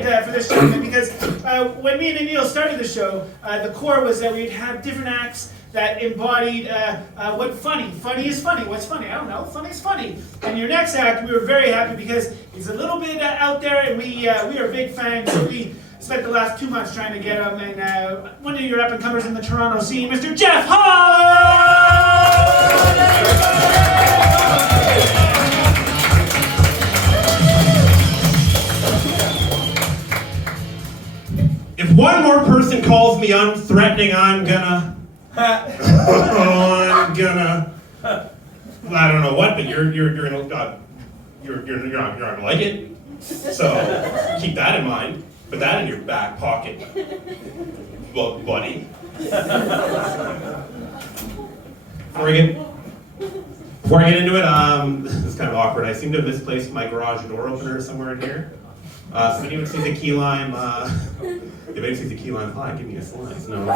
excited for this show because when me and Neil started the show, the core was that we'd have different acts that embodied what funny. Funny is funny. What's funny? I don't know. Funny is funny. And your next act, we were very happy because it's a little bit out there, and we are big fans. So we spent the last 2 months trying to get him. And one of your up-and-comers in the Toronto scene, Mr. Jeff Hall! If one more person calls me unthreatening, I'm gonna. I don't know what, but you're not gonna like it. So keep that in mind. Put that in your back pocket, buddy. Before I get into it, this is kind of awkward. I seem to have misplaced my garage door opener somewhere in here. So if anyone sees a key lime, if anyone sees a key lime, hi, give me a slice. No,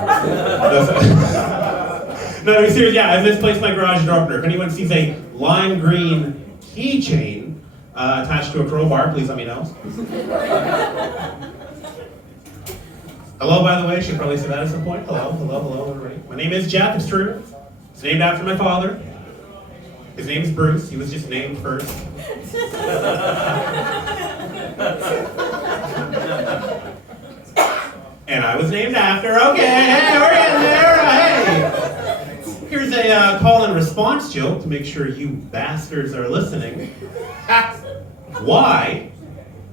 seriously, yeah, I misplaced my garage door opener. If anyone sees a lime green keychain attached to a crowbar, please let me know. Hello, by the way, I should probably say that at some point. Hello, everybody. My name is Jeff, it's true. It's named after my father. His name is Bruce, he was just named first. And I was named after, okay, hey, we're in there, hey! Here's a call and response joke to make sure you bastards are listening. Why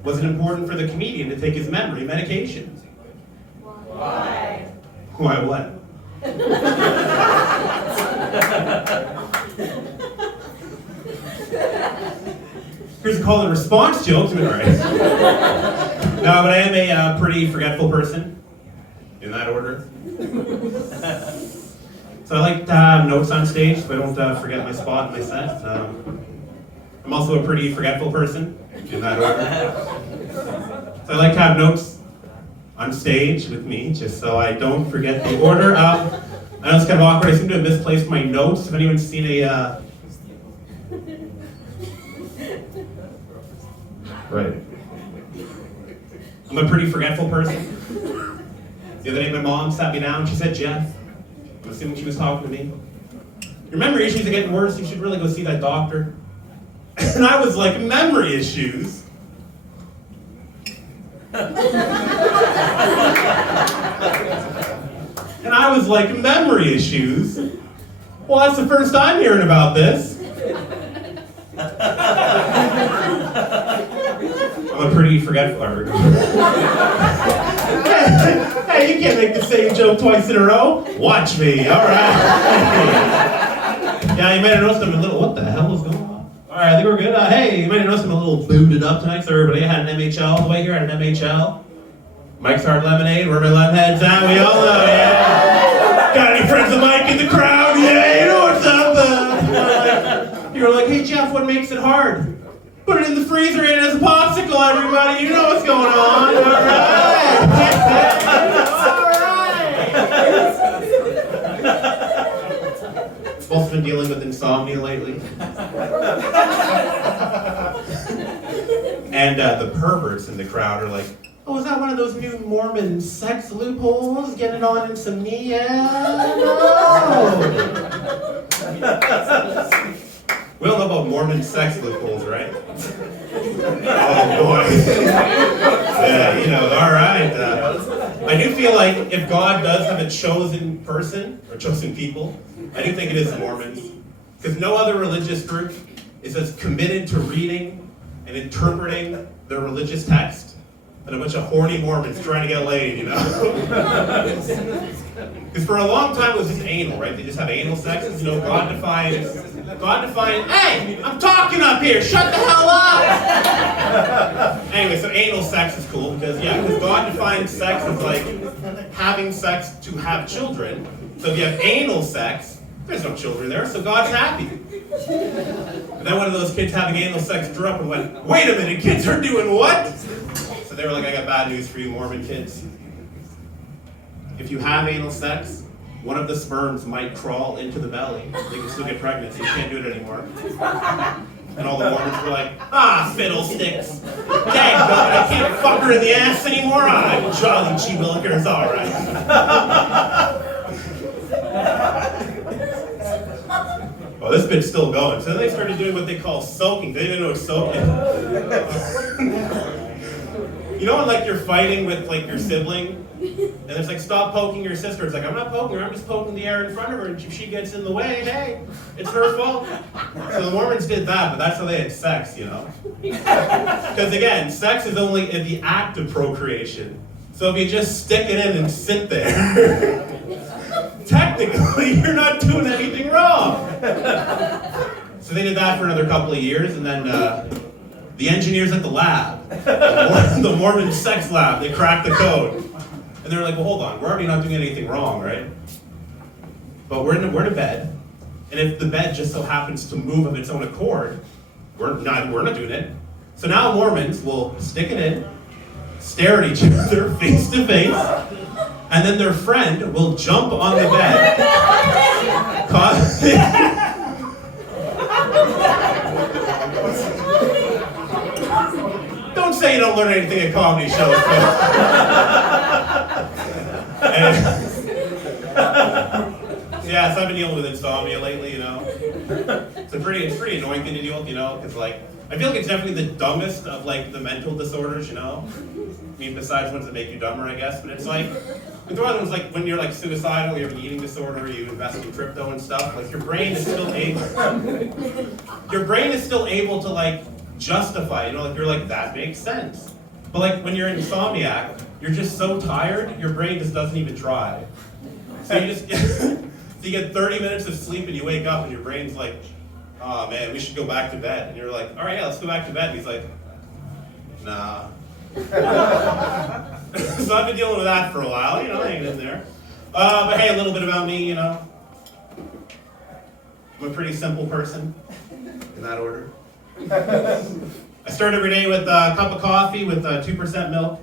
was it important for the comedian to take his memory medication? Why? Why what? Here's a call and response joke. All right. No, but I am a pretty forgetful person, in that order. So I like to have notes on stage so I don't forget my spot in my set. I'm also a pretty forgetful person, in that order. So I like to have notes on stage with me, just so I don't forget the order. I know it's kind of awkward. I seem to have misplaced my notes. If anyone's seen a... Right. I'm a pretty forgetful person. The other day my mom sat me down, she said, Jeff, I'm assuming she was talking to me, your memory issues are getting worse, you should really go see that doctor. And I was like, memory issues? And I was like, memory issues? Well, that's the first I'm hearing about this. I'm a pretty forgetful. Hey, you can't make the same joke twice in a row. Watch me, all right. Yeah, you might have noticed I'm a little, what the hell is going on? All right, I think we're good. Hey, you might have noticed I'm a little booted up tonight, so everybody had an MHL all the way here, I had an MHL. Mike's Hard Lemonade, where my left head's at, we all know, yeah. Got any friends of Mike in the crowd? Yeah, you know what's up. You were like, hey Jeff, what makes it hard? Put it in the freezer, eat it as a popsicle, everybody. You know what's going on. All right. I've also been dealing with insomnia lately. And the perverts in the crowd are like, oh, is that one of those new Mormon sex loopholes? Getting on insomnia? No. We all know about Mormon sex loopholes, right? Oh boy. Yeah, you know, all right. I do feel like if God does have a chosen person, or chosen people, I do think it is the Mormons. Because no other religious group is as committed to reading and interpreting their religious text than a bunch of horny Mormons trying to get laid, you know? Because for a long time it was just anal, right? They just have anal sex. You know, God defines, hey, I'm talking up here, shut the hell up! Anyway, so anal sex is cool because God defines sex as like having sex to have children. So if you have anal sex, there's no children there, so God's happy. And then one of those kids having anal sex drew up and went, wait a minute, kids are doing what? So they were like, I got bad news for you Mormon kids. If you have anal sex, one of the sperms might crawl into the belly. They can still get pregnant, so you can't do it anymore. And all the Mormons were like, fiddlesticks. Dag I can't fuck her in the ass anymore. I'm Jolly G. Willikers, all right. Well, this bit's still going. So then they started doing what they call soaking. They didn't know what soaking. You know when like you're fighting with like your sibling, and it's like stop poking your sister. It's like I'm not poking her. I'm just poking the air in front of her, and if she gets in the way, hey, it's her fault. So the Mormons did that, but that's how they had sex, you know. Because again, sex is only in the act of procreation. So if you just stick it in and sit there, technically you're not doing anything wrong. So they did that for another couple of years, and then the engineers at the lab, the Mormon sex lab, they cracked the code. And they're like, well, hold on, we're already not doing anything wrong, right? But we're in a bed, and if the bed just so happens to move of its own accord, we're not doing it. So now Mormons will stick it in, stare at each other face to face, and then their friend will jump on the bed. Don't say you don't learn anything at comedy shows, yeah, so I've been dealing with insomnia lately, you know. It's pretty annoying thing to deal with, you know, because like I feel like it's definitely the dumbest of like the mental disorders, you know. I mean, besides ones that make you dumber, I guess. But it's like the other ones, like when you're like suicidal, you have an eating disorder, you invest in crypto and stuff. Like your brain is still able to like justify, you know, like you're like that makes sense. But like when you're an insomniac, you're just so tired, your brain just doesn't even try. So you just so you get 30 minutes of sleep and you wake up and your brain's like, oh man, we should go back to bed. And you're like, all right, yeah, let's go back to bed. And he's like, nah. So I've been dealing with that for a while, you know, hanging in there. But hey, a little bit about me, you know. I'm a pretty simple person, in that order. I start every day with a cup of coffee with 2% milk,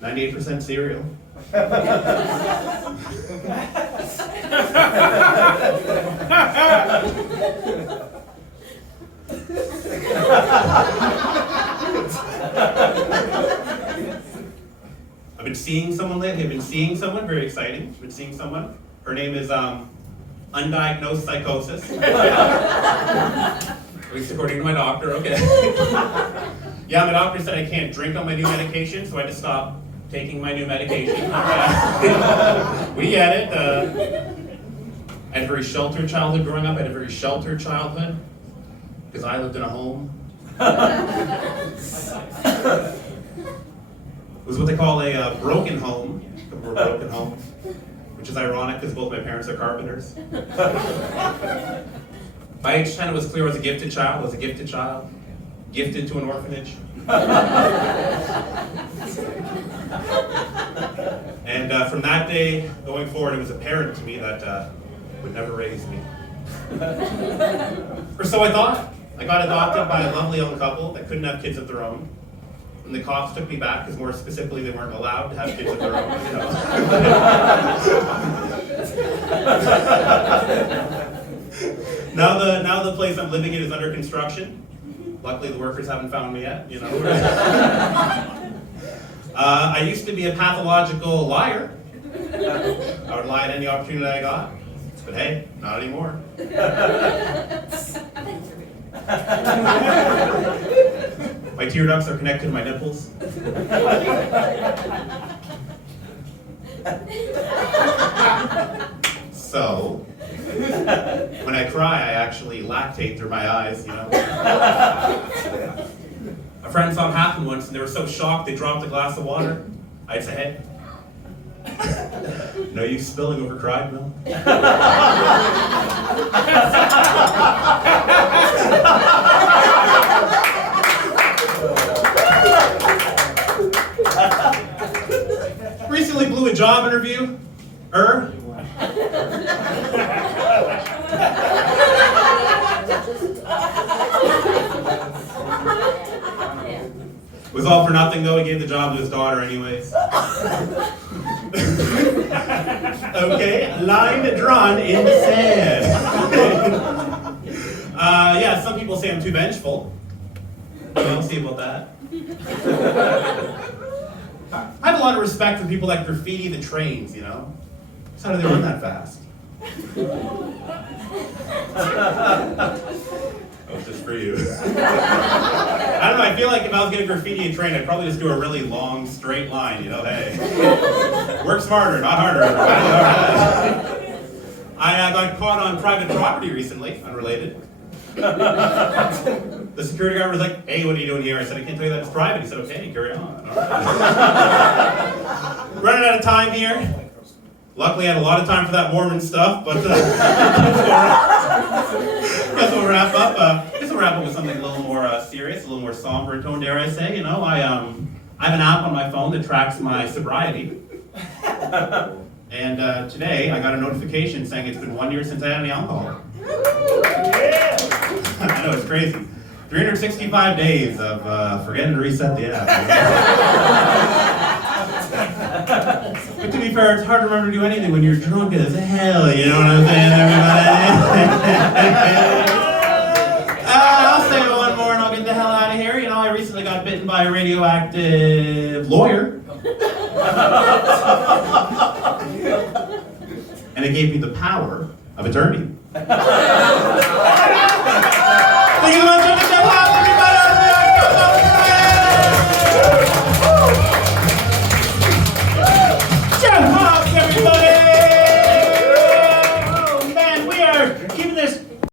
98% cereal. I've been seeing someone lately. Very exciting. I've been seeing someone. Her name is undiagnosed psychosis. At least according to my doctor, okay. Yeah, my doctor said I can't drink on my new medication, so I had to stop taking my new medication. We get it. I had a very sheltered childhood growing up. I had a very sheltered childhood because I lived in a home. It was what they call a broken home, which is ironic because both my parents are carpenters. By age 10, it was clear I was a gifted child. Gifted to an orphanage. And from that day going forward, it was apparent to me that would never raise me. Or so I thought. I got adopted by a lovely young couple that couldn't have kids of their own. And the cops took me back because more specifically they weren't allowed to have kids of their own. You know? Now the place I'm living in is under construction. Luckily the workers haven't found me yet, you know. I used to be a pathological liar. I would lie at any opportunity I got. But hey, not anymore. My tear ducts are connected to my nipples. So, when I cry, I actually lactate through my eyes, you know. A friend saw it happen once, and they were so shocked they dropped a glass of water. I'd say, hey, no use spilling over cried milk. Recently blew a job interview. It was all for nothing though, he gave the job to his daughter anyways. Okay, line drawn in the sand. Yeah, some people say I'm too vengeful. I'll see about that. I have a lot of respect for people that graffiti the trains, you know? So how do they run that fast? That was just for you. I don't know, I feel like if I was gonna graffiti a train, I'd probably just do a really long, straight line, you know, hey. Work smarter, not harder. I got caught on private property recently, unrelated. The security guard was like, hey, what are you doing here? I said, I can't tell you that it's private. He said, okay, carry on. All right. Running out of time here. Luckily, I had a lot of time for that Mormon stuff, but guess we'll wrap up. Guess we'll wrap up with something a little more serious, a little more somber tone, dare I say. You know, I have an app on my phone that tracks my sobriety. And today, I got a notification saying it's been 1 year since I had any alcohol. I know, it's crazy. 365 days of forgetting to reset the app. But to be fair, it's hard to remember to do anything when you're drunk as hell, you know what I'm saying, everybody? I'll say one more and I'll get the hell out of here. You know, I recently got bitten by a radioactive lawyer. And it gave me the power of attorney.